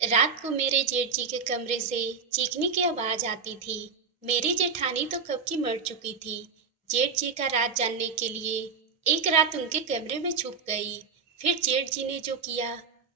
रात को मेरे जेठ जी के कमरे से चीखने की आवाज आती थी। मेरी जेठानी तो कब की मर चुकी थी। जेठ जी का राज जानने के लिए एक रात उनके कमरे में छुप गई। फिर जेठ जी ने जो किया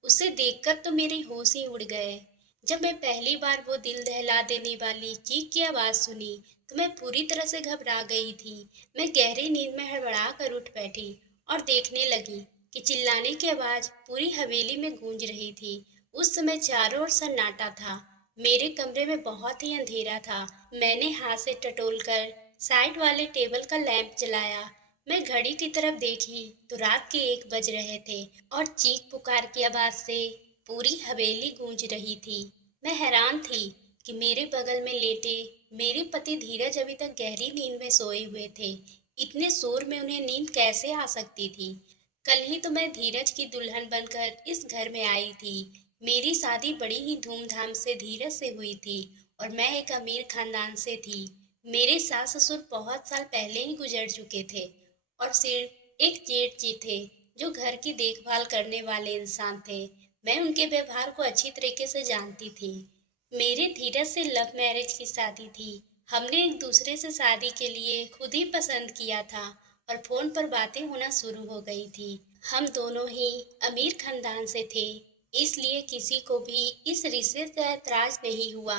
उसे देखकर तो मेरे होश ही उड़ गए। जब मैं पहली बार वो दिल दहला देने वाली चीख की आवाज सुनी तो मैं पूरी तरह से घबरा गई थी। मैं गहरी नींद में हड़बड़ा कर उठ बैठी और देखने लगी कि चिल्लाने की आवाज पूरी हवेली में गूंज रही थी। उस समय चारों ओर सन्नाटा था। मेरे कमरे में बहुत ही अंधेरा था। मैंने हाथ से टटोलकर साइड वाले टेबल का लैंप जलाया। मैं घड़ी की तरफ देखी तो रात के 1 बज रहे थे और चीख पुकार की आवाज से पूरी हवेली गूंज रही थी। मैं हैरान थी कि मेरे बगल में लेटे मेरे पति धीरज अभी तक गहरी नींद में सोए हुए थे। इतने शोर में उन्हें नींद कैसे आ सकती थी। कल ही तो मैं धीरज की दुल्हन बनकर इस घर में आई थी। मेरी शादी बड़ी ही धूमधाम से धीरज से हुई थी और मैं एक अमीर खानदान से थी। मेरे सास ससुर बहुत साल पहले ही गुजर चुके थे और सिर्फ एक जेठ जी थे जो घर की देखभाल करने वाले इंसान थे। मैं उनके व्यवहार को अच्छी तरीके से जानती थी। मेरे धीरज से लव मैरिज की शादी थी। हमने एक दूसरे से शादी के लिए खुद ही पसंद किया था और फोन पर बातें होना शुरू हो गई थी। हम दोनों ही अमीर खानदान से थे, इसलिए किसी को भी इस रिश्ते से ऐतराज नहीं हुआ।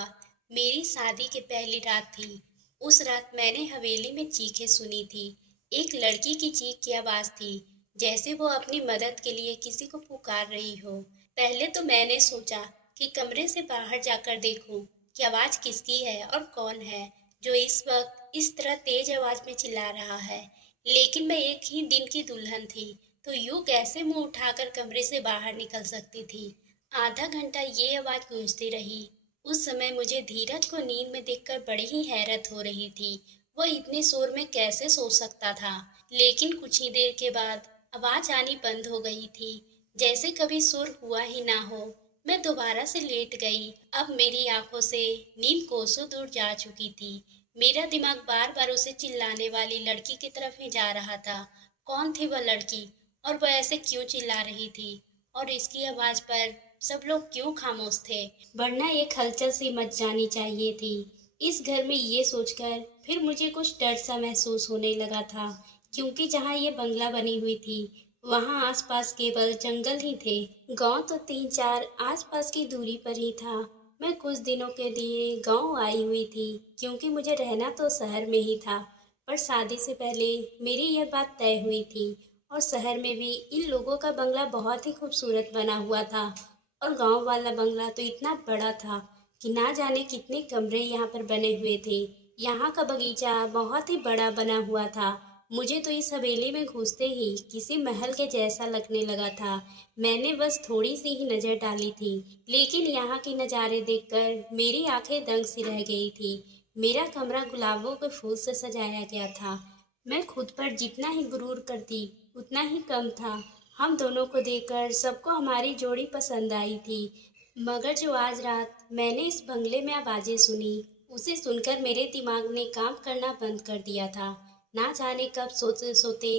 मेरी शादी की पहली रात थी। उस रात मैंने हवेली में चीखें सुनी थी। एक लड़की की चीख की आवाज थी, जैसे वो अपनी मदद के लिए किसी को पुकार रही हो। पहले तो मैंने सोचा कि कमरे से बाहर जाकर देखूं कि आवाज किसकी है और कौन है जो इस वक्त इस तरह तेज आवाज में चिल्ला रहा है। लेकिन मैं एक ही दिन की दुल्हन थी, तो यूं कैसे मुंह उठाकर कमरे से बाहर निकल सकती थी। आधा घंटा ये आवाज गूंजती रही। उस समय मुझे धीरज को नींद में देखकर बड़ी ही हैरत हो रही थी। वह इतने शोर में कैसे सो सकता था। लेकिन कुछ ही देर के बाद आवाज आनी बंद हो गई थी, जैसे कभी शोर हुआ ही ना हो। मैं दोबारा से लेट गई। अब मेरी आंखों से नींद कोसों दूर जा चुकी थी। मेरा दिमाग बार बार उसे चिल्लाने वाली लड़की की तरफ ही जा रहा था। कौन थी वह लड़की और वह ऐसे क्यों चिल्ला रही थी और इसकी आवाज पर सब लोग क्यों खामोश थे। वरना एक हलचल सी मच जानी चाहिए थी। इस घर में ये सोचकर फिर मुझे कुछ डर सा महसूस होने लगा था, क्योंकि जहाँ ये बंगला बनी हुई थी वहाँ आसपास केवल जंगल ही थे। गांव तो 3-4 आसपास की दूरी पर ही था। मैं कुछ दिनों के लिए गांव आई हुई थी, क्योंकि मुझे रहना तो शहर में ही था। पर शादी से पहले मेरी यह बात तय हुई थी और शहर में भी इन लोगों का बंगला बहुत ही खूबसूरत बना हुआ था। और गांव वाला बंगला तो इतना बड़ा था कि ना जाने कितने कमरे यहाँ पर बने हुए थे। यहाँ का बगीचा बहुत ही बड़ा बना हुआ था। मुझे तो इस हवेली में घुसते ही किसी महल के जैसा लगने लगा था। मैंने बस थोड़ी सी ही नजर डाली थी, लेकिन यहाँ के नज़ारे देखकर मेरी आंखें दंग सी रह गई थी। मेरा कमरा गुलाबों के फूल से सजाया गया था। मैं खुद पर जितना ही गुरूर करती उतना ही कम था। हम दोनों को देखकर सबको हमारी जोड़ी पसंद आई थी। मगर जो आज रात मैंने इस बंगले में आवाजें सुनी, उसे सुनकर मेरे दिमाग ने काम करना बंद कर दिया था। ना जाने कब सोते सोते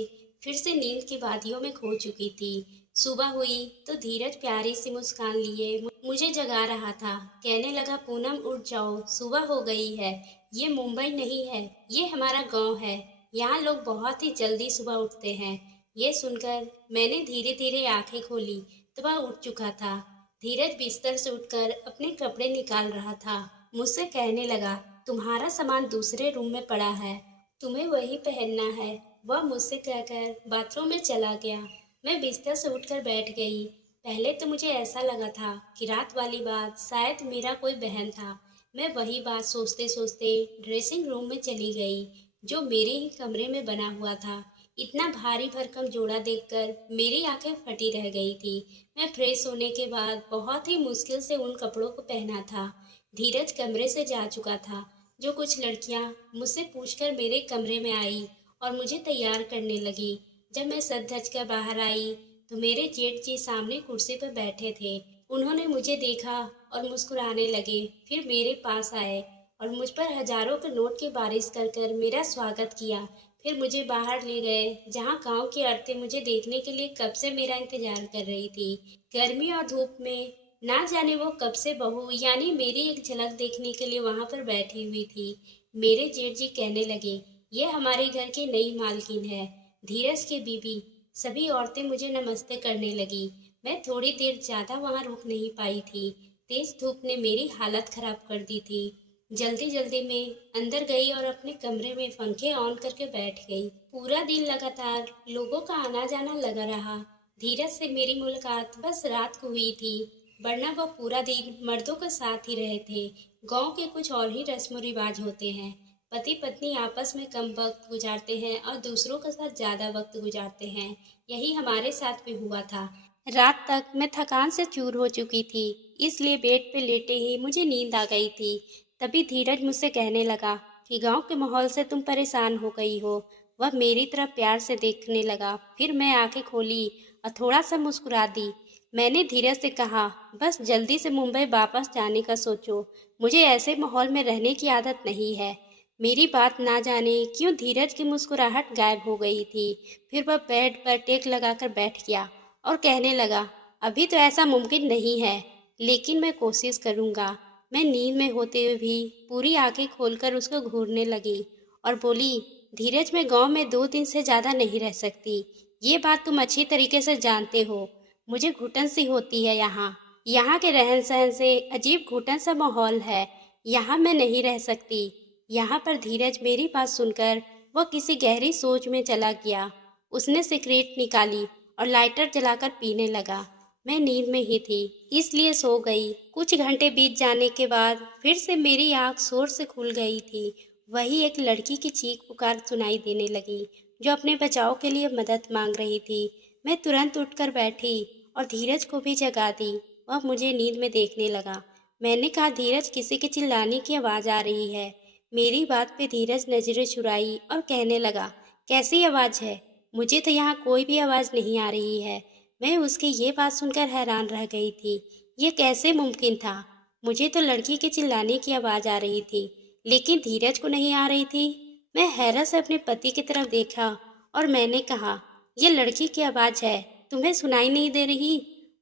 फिर से नींद की वादियों में खो चुकी थी। सुबह हुई तो धीरज प्यारी सी मुस्कान लिए मुझे जगा रहा था। कहने लगा, पूनम उठ जाओ, सुबह हो गई है। ये मुंबई नहीं है, ये हमारा गांव है। यहाँ लोग बहुत ही जल्दी सुबह उठते हैं। ये सुनकर मैंने धीरे धीरे आंखें खोली तो वह उठ चुका था। धीरज बिस्तर से उठकर अपने कपड़े निकाल रहा था। मुझसे कहने लगा, तुम्हारा सामान दूसरे रूम में पड़ा है, तुम्हें वही पहनना है। वह मुझसे कहकर बाथरूम में चला गया। मैं बिस्तर से उठकर बैठ गई। पहले तो मुझे ऐसा लगा था कि रात वाली बात शायद मेरा कोई बहन था। मैं वही बात सोचते सोचते ड्रेसिंग रूम में चली गई, जो मेरे ही कमरे में बना हुआ था। इतना भारी भरकम जोड़ा देखकर मेरी आंखें फटी रह गई थी। मैं फ्रेश होने के बाद बहुत ही मुश्किल से उन कपड़ों को पहना था। धीरज कमरे से जा चुका था। जो कुछ लड़कियां मुझसे पूछकर मेरे कमरे में आई और मुझे तैयार करने लगी। जब मैं सज धज कर बाहर आई तो मेरे जेठ जी सामने कुर्सी पर बैठे थे। उन्होंने मुझे देखा और मुस्कुराने लगे, फिर मेरे पास आए और मुझ पर हजारों के नोट की बारिश कर कर मेरा स्वागत किया। फिर मुझे बाहर ले गए, जहाँ गांव की औरतें मुझे देखने के लिए कब से मेरा इंतजार कर रही थी। गर्मी और धूप में ना जाने वो कब से बहू यानी मेरी एक झलक देखने के लिए वहां पर बैठी हुई थी। मेरे जेठ जी कहने लगे, ये हमारे घर की नई मालकिन है, धीरज की बीबी। सभी औरतें मुझे नमस्ते करने लगी। मैं थोड़ी देर ज्यादा वहां रुक नहीं पाई थी। तेज धूप ने मेरी हालत खराब कर दी थी। जल्दी जल्दी में अंदर गई और अपने कमरे में पंखे ऑन करके बैठ गई। पूरा दिन लगातार लोगों का आना जाना लगा रहा। धीरज से मेरी मुलाकात बस रात को हुई थी, वरना वह पूरा दिन मर्दों के साथ ही रहे थे। गांव के कुछ और ही रस्म रिवाज होते हैं। पति पत्नी आपस में कम वक्त गुजारते हैं और दूसरों के साथ ज्यादा वक्त गुजारते हैं। यही हमारे साथ भी हुआ था। रात तक मैं थकान से चूर हो चुकी थी, इसलिए बेड पे लेटे ही मुझे नींद आ गई थी। तभी धीरज मुझसे कहने लगा कि गांव के माहौल से तुम परेशान हो गई हो। वह मेरी तरफ प्यार से देखने लगा, फिर मैं आंखें खोली और थोड़ा सा मुस्कुरा दी। मैंने धीरज से कहा, बस जल्दी से मुंबई वापस जाने का सोचो, मुझे ऐसे माहौल में रहने की आदत नहीं है। मेरी बात ना जाने क्यों धीरज की मुस्कुराहट गायब हो गई थी। फिर वह बेड पर टेक लगाकर बैठ गया और कहने लगा, अभी तो ऐसा मुमकिन नहीं है, लेकिन मैं कोशिश करूंगा। मैं नींद में होते हुए भी पूरी आंखें खोलकर उसको घूरने लगी और बोली, धीरज मैं गांव में 2 दिन से ज़्यादा नहीं रह सकती। ये बात तुम अच्छी तरीके से जानते हो। मुझे घुटन सी होती है यहाँ। यहाँ के रहन सहन से अजीब घुटन सा माहौल है। यहाँ मैं नहीं रह सकती। यहाँ पर धीरज मेरी बात सुनकर वह किसी गहरी सोच में चला गया। उसने सिगरेट निकाली और लाइटर जलाकर पीने लगा। मैं नींद में ही थी, इसलिए सो गई। कुछ घंटे बीत जाने के बाद फिर से मेरी आंख जोर से खुल गई थी। वही एक लड़की की चीख पुकार सुनाई देने लगी, जो अपने बचाव के लिए मदद मांग रही थी। मैं तुरंत उठकर बैठी और धीरज को भी जगा दी। वह मुझे नींद में देखने लगा। मैंने कहा, धीरज किसी के चिल्लाने की आवाज़ आ रही है। मेरी बात पे धीरज नजरें चुराई और कहने लगा, कैसी आवाज़ है? मुझे तो यहाँ कोई भी आवाज़ नहीं आ रही है। मैं उसकी ये बात सुनकर हैरान रह गई थी। ये कैसे मुमकिन था? मुझे तो लड़की के चिल्लाने की आवाज़ आ रही थी, लेकिन धीरज को नहीं आ रही थी। मैं हैरत से अपने पति की तरफ देखा और मैंने कहा, ये लड़की की आवाज़ है, तुम्हें सुनाई नहीं दे रही?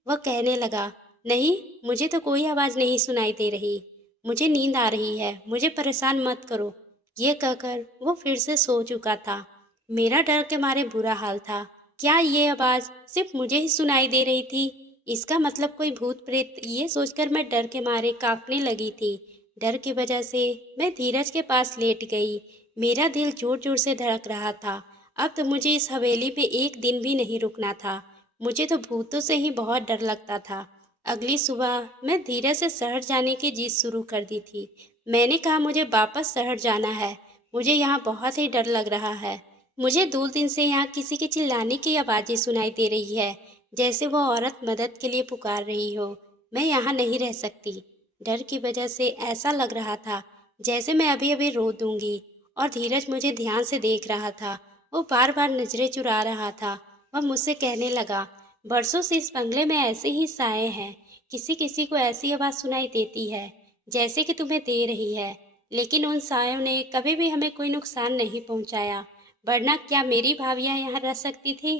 वह कहने लगा, नहीं, मुझे तो कोई आवाज़ नहीं सुनाई दे रही। मुझे नींद आ रही है, मुझे परेशान मत करो। ये कहकर वो फिर से सो चुका था। मेरा डर के मारे बुरा हाल था। क्या ये आवाज़ सिर्फ मुझे ही सुनाई दे रही थी? इसका मतलब कोई भूत प्रेत? ये सोचकर मैं डर के मारे कांपने लगी थी। डर की वजह से मैं धीरज के पास लेट गई। मेरा दिल जोर जोर से धड़क रहा था। अब तो मुझे इस हवेली पे एक दिन भी नहीं रुकना था। मुझे तो भूतों से ही बहुत डर लगता था। अगली सुबह मैं धीरज से शहर जाने की जिद शुरू कर दी थी। मैंने कहा, मुझे वापस शहर जाना है। मुझे यहाँ बहुत ही डर लग रहा है। मुझे 2 दिन से यहाँ किसी के चिल्लाने की आवाज़ें सुनाई दे रही है, जैसे वो औरत मदद के लिए पुकार रही हो। मैं यहाँ नहीं रह सकती। डर की वजह से ऐसा लग रहा था जैसे मैं अभी अभी रो दूंगी। और धीरज मुझे ध्यान से देख रहा था। वो बार बार नजरें चुरा रहा था। वह मुझसे कहने लगा, बरसों से इस बंगले में ऐसे ही साए हैं। किसी किसी को ऐसी आवाज़ सुनाई देती है जैसे कि तुम्हें दे रही है, लेकिन उन सायों ने कभी भी हमें कोई नुकसान नहीं पहुंचाया। वरना क्या मेरी भाभियां यहाँ रह सकती थी?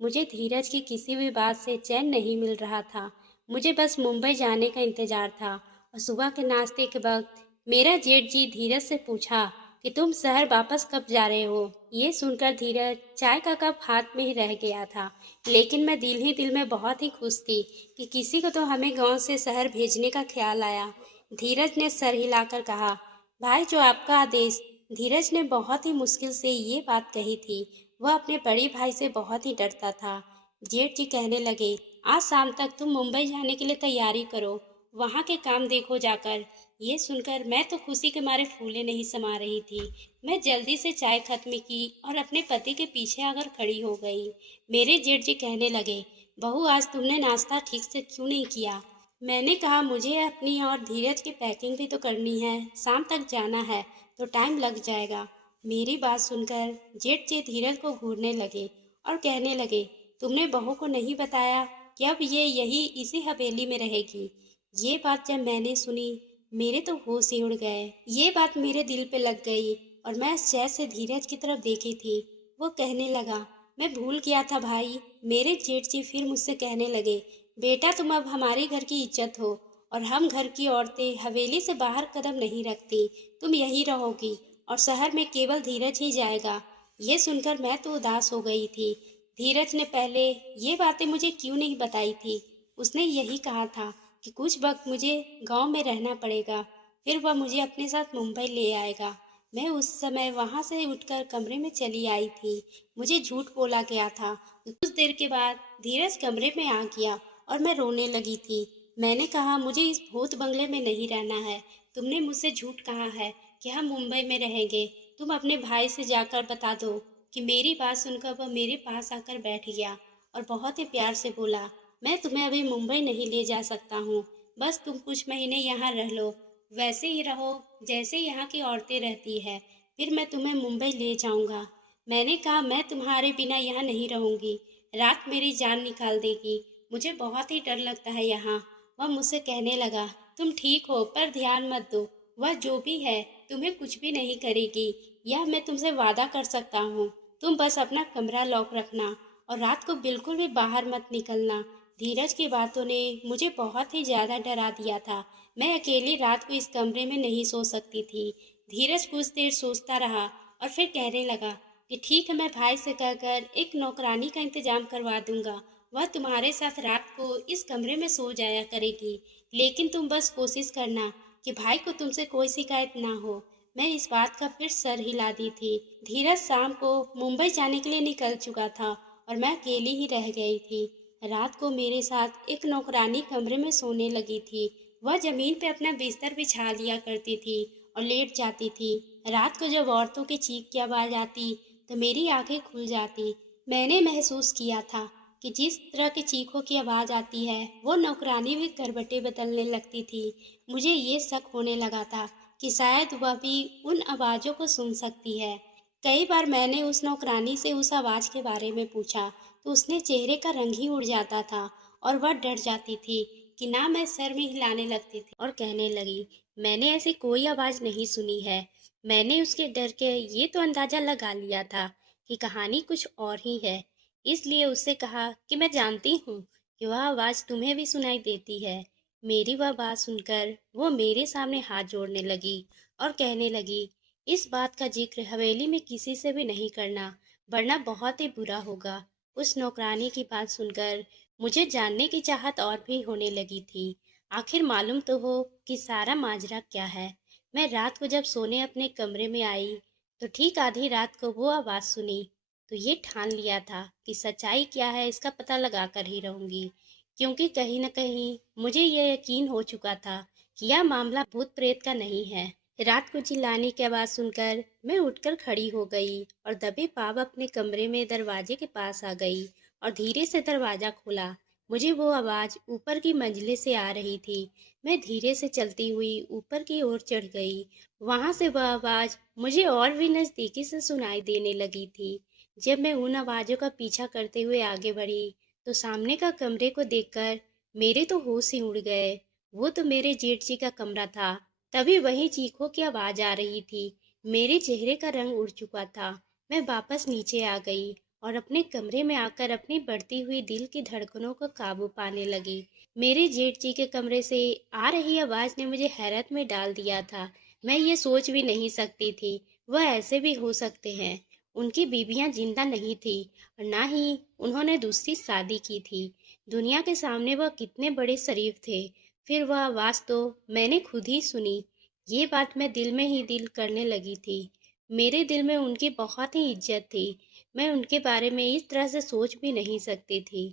मुझे धीरज की किसी भी बात से चैन नहीं मिल रहा था। मुझे बस मुंबई जाने का इंतजार था। और सुबह के नाश्ते के वक्त मेरा जेठ जी धीरज से पूछा कि तुम शहर वापस कब जा रहे हो? ये सुनकर धीरज चाय का कप हाथ में ही रह गया था, लेकिन मैं दिल ही दिल में बहुत ही खुश थी कि किसी को तो हमें गांव से शहर भेजने का ख्याल आया। धीरज ने सर हिलाकर कहा, भाई जो आपका आदेश। धीरज ने बहुत ही मुश्किल से ये बात कही थी। वह अपने बड़े भाई से बहुत ही डरता था। जेठ जी कहने लगे, आज शाम तक तुम मुंबई जाने के लिए तैयारी करो, वहाँ के काम देखो जाकर। ये सुनकर मैं तो खुशी के मारे फूले नहीं समा रही थी। मैं जल्दी से चाय खत्म की और अपने पति के पीछे आकर खड़ी हो गई। मेरे जेठ जी कहने लगे, बहू आज तुमने नाश्ता ठीक से क्यों नहीं किया? मैंने कहा, मुझे अपनी और धीरज की पैकिंग भी तो करनी है, शाम तक जाना है तो टाइम लग जाएगा। मेरी बात सुनकर जेठ जी धीरज को घूरने लगे और कहने लगे, तुमने बहू को नहीं बताया कि अब ये यही इसी हवेली में रहेगी? ये बात जब मैंने सुनी, मेरे तो होश ही उड़ गए। ये बात मेरे दिल पे लग गई और मैं शहर से धीरज की तरफ देखी थी। वो कहने लगा, मैं भूल गया था भाई। मेरे जेठ जी फिर मुझसे कहने लगे, बेटा तुम अब हमारे घर की इज्जत हो और हम घर की औरतें हवेली से बाहर कदम नहीं रखती। तुम यहीं रहोगी और शहर में केवल धीरज ही जाएगा। ये सुनकर मैं तो उदास हो गई थी। धीरज ने पहले ये बातें मुझे क्यों नहीं बताई थी। उसने यही कहा था कि कुछ वक्त मुझे गांव में रहना पड़ेगा, फिर वह मुझे अपने साथ मुंबई ले आएगा। मैं उस समय वहां से उठकर कमरे में चली आई थी। मुझे झूठ बोला गया था। कुछ देर के बाद धीरज कमरे में आ गया और मैं रोने लगी थी। मैंने कहा मुझे इस भूत बंगले में नहीं रहना है। तुमने मुझसे झूठ कहा है कि हम मुंबई में रहेंगे। तुम अपने भाई से जाकर बता दो। कि मेरी बात सुनकर वह मेरे पास आकर बैठ गया और बहुत ही प्यार से बोला, मैं तुम्हें अभी मुंबई नहीं ले जा सकता हूँ। बस तुम कुछ महीने यहाँ रह लो, वैसे ही रहो जैसे यहाँ की औरतें रहती है। फिर मैं तुम्हें मुंबई ले जाऊंगा। मैंने कहा मैं तुम्हारे बिना यहाँ नहीं रहूंगी। रात मेरी जान निकाल देगी। मुझे बहुत ही डर लगता है यहाँ। वह मुझसे कहने लगा, तुम ठीक हो पर ध्यान मत दो। वह जो भी है तुम्हें कुछ भी नहीं करेगी, यह मैं तुमसे वादा कर सकता हूँ। तुम बस अपना कमरा लॉक रखना और रात को बिल्कुल भी बाहर मत निकलना। धीरज की बातों ने मुझे बहुत ही ज्यादा डरा दिया था। मैं अकेली रात को इस कमरे में नहीं सो सकती थी। धीरज कुछ देर सोचता रहा और फिर कहने लगा कि ठीक है, मैं भाई से कहकर एक नौकरानी का इंतजाम करवा दूंगा। वह तुम्हारे साथ रात को इस कमरे में सो जाया करेगी। लेकिन तुम बस कोशिश करना कि भाई को तुमसे कोई शिकायत ना हो। मैं इस बात का फिर सर हिला दी थी। धीरज शाम को मुंबई जाने के लिए निकल चुका था और मैं अकेली ही रह गई थी। रात को मेरे साथ एक नौकरानी कमरे में सोने लगी थी। वह जमीन पे अपना बिस्तर बिछा लिया करती थी और लेट जाती थी। रात को जब औरतों की चीख की आवाज़ आती तो मेरी आंखें खुल जाती। मैंने महसूस किया था कि जिस तरह की चीखों की आवाज़ आती है वो नौकरानी भी करवटें बदलने लगती थी। मुझे ये शक होने लगा था कि शायद वह भी उन आवाज़ों को सुन सकती है। कई बार मैंने उस नौकरानी से उस आवाज़ के बारे में पूछा तो उसने चेहरे का रंग ही उड़ जाता था और वह डर जाती थी कि ना। मैं सर में हिलाने लगती थी और कहने लगी, मैंने ऐसी कोई आवाज़ नहीं सुनी है। मैंने उसके डर के ये तो अंदाज़ा लगा लिया था कि कहानी कुछ और ही है। इसलिए उससे कहा कि मैं जानती हूँ कि वह आवाज़ तुम्हें भी सुनाई देती है। मेरी वह बात सुनकर वो मेरे सामने हाथ जोड़ने लगी और कहने लगी, इस बात का जिक्र हवेली में किसी से भी नहीं करना, वरना बहुत ही बुरा होगा। उस नौकरानी की बात सुनकर मुझे जानने की चाहत और भी होने लगी थी। आखिर मालूम तो हो कि सारा माजरा क्या है। मैं रात को जब सोने अपने कमरे में आई तो ठीक आधी रात को वो आवाज़ सुनी। तो ये ठान लिया था कि सच्चाई क्या है इसका पता लगा कर ही रहूंगी, क्योंकि कहीं न कहीं मुझे यह यकीन हो चुका था कि यह मामला भूत प्रेत का नहीं है। रात को चिल्लाने की आवाज़ सुनकर मैं उठकर खड़ी हो गई और दबे पाँव अपने कमरे में दरवाजे के पास आ गई और धीरे से दरवाज़ा खोला। मुझे वो आवाज़ ऊपर की मंजिले से आ रही थी। मैं धीरे से चलती हुई ऊपर की ओर चढ़ गई। वहां से वह आवाज़ मुझे और भी नज़दीकी से सुनाई देने लगी थी। जब मैं उन आवाज़ों का पीछा करते हुए आगे बढ़ी तो सामने का कमरे को देखकर मेरे तो होश ही उड़ गए। वो तो मेरे जेठ जी का कमरा था। तभी वहीं चीखों की आवाज़ आ रही थी। मेरे चेहरे का रंग उड़ चुका था। मैं वापस नीचे आ गई और अपने कमरे में आकर अपनी बढ़ती हुई दिल की धड़कनों को काबू पाने लगी। मेरे जेठ जी के कमरे से आ रही आवाज़ ने मुझे हैरत में डाल दिया था। मैं ये सोच भी नहीं सकती थी वह ऐसे भी हो सकते हैं। उनकी बीवियां जिंदा नहीं थी और ना ही उन्होंने दूसरी शादी की थी। दुनिया के सामने वह कितने बड़े शरीफ थे। फिर वह आवाज़ तो मैंने खुद ही सुनी। ये बात मैं दिल में ही दिल करने लगी थी। मेरे दिल में उनकी बहुत ही इज्जत थी। मैं उनके बारे में इस तरह से सोच भी नहीं सकती थी।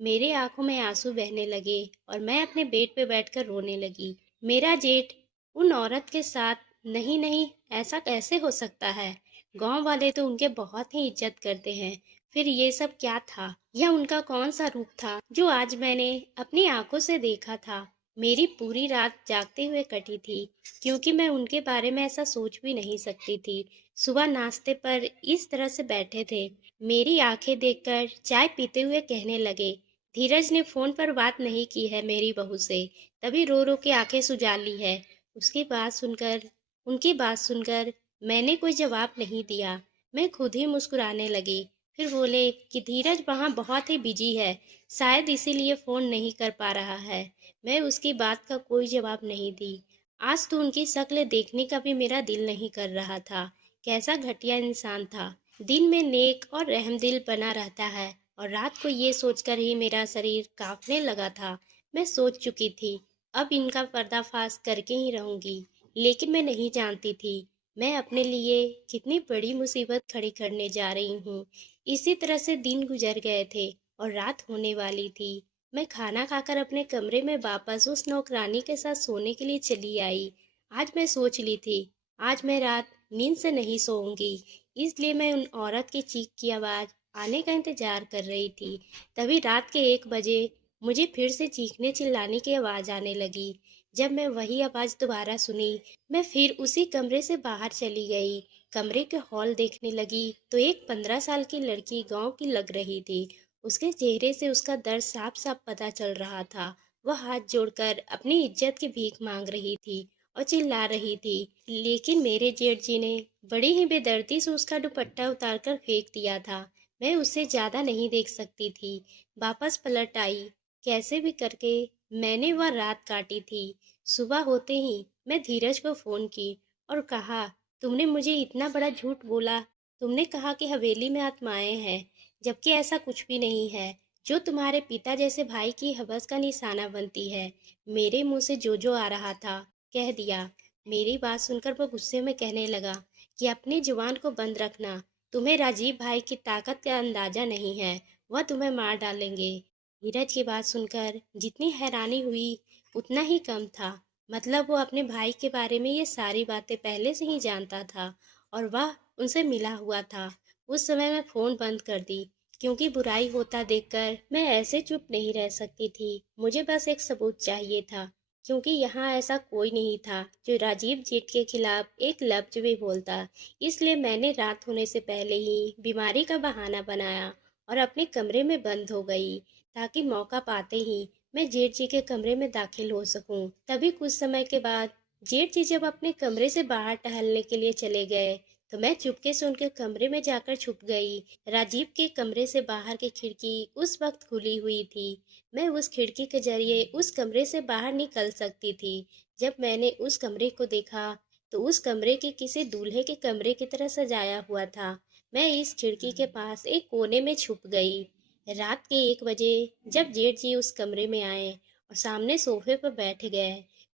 मेरे आंखों में आंसू बहने लगे और मैं अपने बेड पे बैठकर रोने लगी। मेरा जेठ उन औरत के साथ, नहीं नहीं, ऐसा कैसे हो सकता है। गांव वाले तो उनके बहुत ही इज्जत करते हैं। फिर ये सब क्या था। यह उनका कौन सा रूप था जो आज मैंने अपनी आंखों से देखा था। मेरी पूरी रात जागते हुए कटी थी, क्योंकि मैं उनके बारे में ऐसा सोच भी नहीं सकती थी। सुबह नाश्ते पर इस तरह से बैठे थे। मेरी आंखें देखकर चाय पीते हुए कहने लगे, धीरज ने फोन पर बात नहीं की है मेरी बहू से, तभी रो रो के आंखें सुजा ली है। उसकी बात सुनकर उनकी बात सुनकर मैंने कोई जवाब नहीं दिया। मैं खुद ही मुस्कुराने लगी। फिर बोले कि धीरज वहाँ बहुत ही बिजी है, शायद इसीलिए फ़ोन नहीं कर पा रहा है। मैं उसकी बात का कोई जवाब नहीं दी। आज तो उनकी शक्ल देखने का भी मेरा दिल नहीं कर रहा था। कैसा घटिया इंसान था। दिन में नेक और रहमदिल बना रहता है और रात को ये सोचकर ही मेरा शरीर कांपने लगा था। मैं सोच चुकी थी, अब इनका पर्दाफाश करके ही रहूंगी। लेकिन मैं नहीं जानती थी मैं अपने लिए कितनी बड़ी मुसीबत खड़ी करने जा रही हूँ। इसी तरह से दिन गुजर गए थे और रात होने वाली थी। मैं खाना खाकर अपने कमरे में वापस उस नौकरानी के साथ सोने के लिए चली आई। आज मैं सोच ली थी, आज मैं रात नींद से नहीं सोऊंगी। इसलिए मैं उन औरत की चीख की आवाज़ आने का इंतजार कर रही थी। तभी रात के 1 बजे मुझे फिर से चीखने चिल्लाने की आवाज़ आने लगी। जब मैं वही आवाज़ दोबारा सुनी, मैं फिर उसी कमरे से बाहर चली गई। कमरे के हॉल देखने लगी तो एक 15 साल की लड़की गांव की लग रही थी। उसके चेहरे से उसका दर्द साफ साफ पता चल रहा था। वह हाथ जोड़कर अपनी इज्जत की भीख मांग रही थी और चिल्ला रही थी। लेकिन मेरे जेठ जी ने बड़ी ही बेदर्दी से उसका दुपट्टा उतारकर फेंक दिया था। मैं उससे ज्यादा नहीं देख सकती थी। वापस पलट आई। कैसे भी करके मैंने वह रात काटी थी। सुबह होते ही मैं धीरज को फोन की और कहा, तुमने मुझे इतना बड़ा झूठ बोला। तुमने कहा कि हवेली में आत्माएं हैं, जबकि ऐसा कुछ भी नहीं है। जो तुम्हारे पिता जैसे भाई की हवस का निशाना बनती है। मेरे मुंह से जो आ रहा था कह दिया। मेरी बात सुनकर वो गुस्से में कहने लगा कि अपनी जुबान को बंद रखना। तुम्हें राजीव भाई की ताकत का अंदाजा नहीं है, वह तुम्हें मार डालेंगे। धीरज की बात सुनकर जितनी हैरानी हुई उतना ही कम था। मतलब वो अपने भाई के बारे में ये सारी बातें पहले से ही जानता था और वह उनसे मिला हुआ था। उस समय मैं फोन बंद कर दी, क्योंकि बुराई होता देखकर मैं ऐसे चुप नहीं रह सकती थी। मुझे बस एक सबूत चाहिए था, क्योंकि यहाँ ऐसा कोई नहीं था जो राजीव जेठ के खिलाफ एक लफ्ज भी बोलता। इसलिए मैंने रात होने से पहले ही बीमारी का बहाना बनाया और अपने कमरे में बंद हो गई, ताकि मौका पाते ही मैं जेठ जी के कमरे में दाखिल हो सकूं। तभी कुछ समय के बाद जेठ जी जब अपने कमरे से बाहर टहलने के लिए चले गए तो मैं चुपके से उनके कमरे में जाकर छुप गई। राजीव के कमरे से बाहर की खिड़की उस वक्त खुली हुई थी। मैं उस खिड़की के जरिए उस कमरे से बाहर निकल सकती थी। जब मैंने उस कमरे को देखा तो उस कमरे के किसी दूल्हे के कमरे की तरह सजाया हुआ था। मैं इस खिड़की के पास एक कोने में छुप गई। रात के 1 बजे जब जेठ जी उस कमरे में आए और सामने सोफे पर बैठ गए,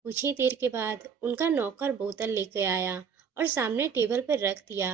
कुछ ही देर के बाद उनका नौकर बोतल लेके आया और सामने टेबल पर रख दिया।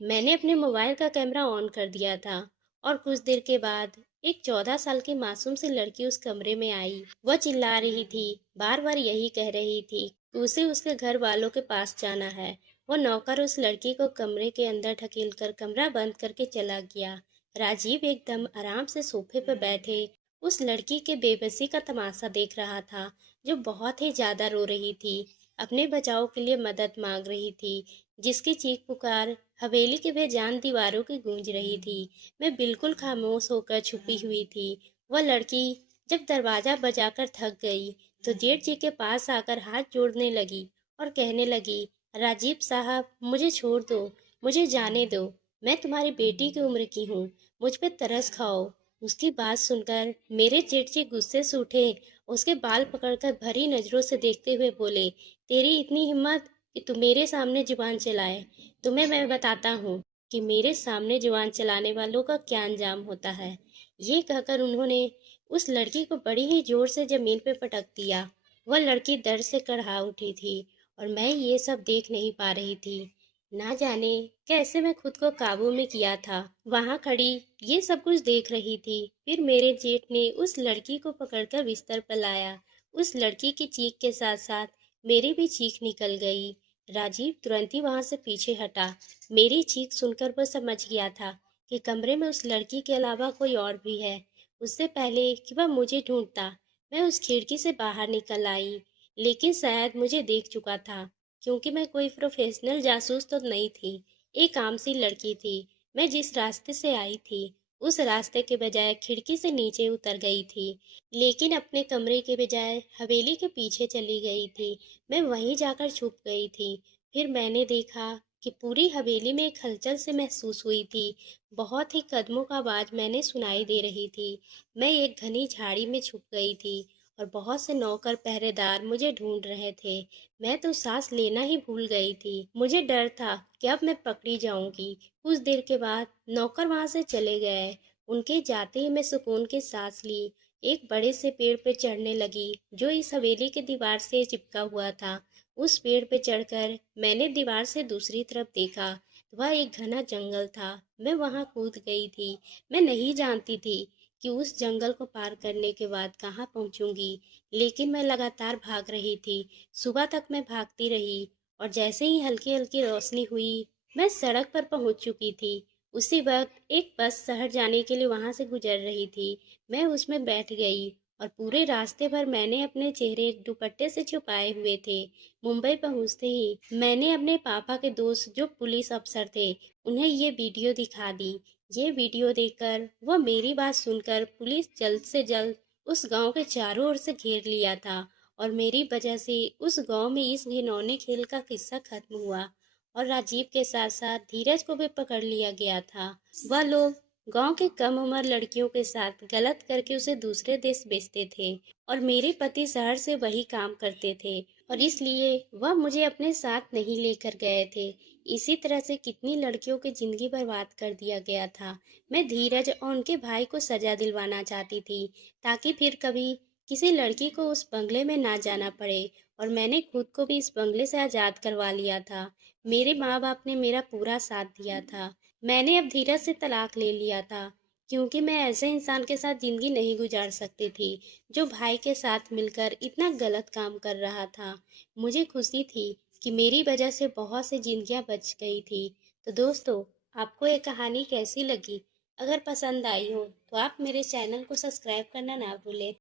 मैंने अपने मोबाइल का कैमरा ऑन कर दिया था और कुछ देर के बाद एक 14 साल की मासूम सी लड़की उस कमरे में आई। वह चिल्ला रही थी, बार बार यही कह रही थी कि उसे उसके घर वालों के पास जाना है। वो नौकर उस लड़की को कमरे के अंदर ढकेल कर कमरा बंद करके चला गया। राजीव एकदम आराम से सोफे पर बैठे उस लड़की के बेबसी का तमाशा देख रहा था, जो बहुत ही ज्यादा रो रही थी, अपने बचाव के लिए मदद मांग रही थी, जिसकी चीख पुकार हवेली की बेजान दीवारों की गूंज रही थी। मैं बिल्कुल खामोश होकर छुपी हुई थी। वह लड़की जब दरवाजा बजाकर थक गई तो जेठ जी के पास आकर हाथ जोड़ने लगी और कहने लगी, राजीव साहब मुझे छोड़ दो, मुझे जाने दो। मैं तुम्हारी बेटी की उम्र की हूँ, मुझ पे तरस खाओ। उसकी बात सुनकर मेरे जेठ जी गुस्से से उठे। उसके बाल पकड़कर भरी नजरों से देखते हुए बोले, तेरी इतनी हिम्मत कि तू मेरे सामने जुबान चलाए। तुम्हें मैं बताता हूँ कि मेरे सामने जुबान चलाने वालों का क्या अंजाम होता है। ये कहकर उन्होंने उस लड़की को बड़ी ही जोर से जमीन पर पटक दिया। वह लड़की दर्द से कड़हा उठी थी और मैं ये सब देख नहीं पा रही थी। ना जाने कैसे मैं खुद को काबू में किया था। वहां खड़ी ये सब कुछ देख रही थी। फिर मेरे जेठ ने उस लड़की को पकड़कर बिस्तर पर लाया। उस लड़की की चीख के साथ साथ मेरी भी चीख निकल गई। राजीव तुरंत ही वहां से पीछे हटा। मेरी चीख सुनकर वो समझ गया था कि कमरे में उस लड़की के अलावा कोई और भी है। उससे पहले कि वह मुझे ढूंढता, मैं उस खिड़की से बाहर निकल आई। लेकिन शायद मुझे देख चुका था, क्योंकि मैं कोई प्रोफेशनल जासूस तो नहीं थी, एक आम सी लड़की थी। मैं जिस रास्ते से आई थी उस रास्ते के बजाय खिड़की से नीचे उतर गई थी, लेकिन अपने कमरे के बजाय हवेली के पीछे चली गई थी। मैं वहीं जाकर छुप गई थी। फिर मैंने देखा कि पूरी हवेली में एक हलचल से महसूस हुई थी। बहुत ही कदमों का आवाज़ मैंने सुनाई दे रही थी। मैं एक घनी झाड़ी में छुप गई थी और बहुत से नौकर पहरेदार मुझे ढूंढ रहे थे। मैं तो सांस लेना ही भूल गई थी। मुझे डर था कि अब मैं पकड़ी जाऊंगी। कुछ देर के बाद नौकर वहां से चले गए। उनके जाते ही मैं सुकून की सांस ली। एक बड़े से पेड़ पे चढ़ने लगी जो इस हवेली के दीवार से चिपका हुआ था। उस पेड़ पे चढ़कर मैंने दीवार से दूसरी तरफ देखा। वह एक घना जंगल था। मैं वहां कूद गई थी। मैं नहीं जानती थी कि उस जंगल को पार करने के बाद कहाँ पहुंचूंगी, लेकिन मैं लगातार भाग रही थी। सुबह तक मैं भागती रही और जैसे ही हल्की हल्की रोशनी हुई मैं सड़क पर पहुंच चुकी थी। उसी वक्त एक बस शहर जाने के लिए वहां से गुजर रही थी। मैं उसमें बैठ गई और पूरे रास्ते भर मैंने अपने चेहरे एक दुपट्टे से छुपाए हुए थे। मुंबई पहुंचते ही मैंने अपने पापा के दोस्त जो पुलिस अफसर थे उन्हें ये वीडियो दिखा दी। ये वीडियो देखकर वह मेरी बात सुनकर पुलिस जल्द से जल्द उस गांव के चारों ओर से घेर लिया था और मेरी वजह से उस गांव में इस घिनौने खेल का किस्सा खत्म हुआ और राजीव के साथ साथ धीरज को भी पकड़ लिया गया था। वह लोग गांव के कम उम्र लड़कियों के साथ गलत करके उसे दूसरे देश भेजते थे और मेरे पति शहर से वही काम करते थे और इसलिए वह मुझे अपने साथ नहीं लेकर गए थे। इसी तरह से कितनी लड़कियों की जिंदगी बर्बाद कर दिया गया था। मैं धीरज और उनके भाई को सजा दिलवाना चाहती थी ताकि फिर कभी किसी लड़की को उस बंगले में ना जाना पड़े और मैंने खुद को भी इस बंगले से आज़ाद करवा लिया था। मेरे माँ बाप ने मेरा पूरा साथ दिया था। मैंने अब धीरज से तलाक ले लिया था क्योंकि मैं ऐसे इंसान के साथ जिंदगी नहीं गुजार सकती थी जो भाई के साथ मिलकर इतना गलत काम कर रहा था। मुझे खुशी थी कि मेरी वजह से बहुत सी जिंदगियां बच गई थी। तो दोस्तों, आपको ये कहानी कैसी लगी? अगर पसंद आई हो तो आप मेरे चैनल को सब्सक्राइब करना ना भूलें।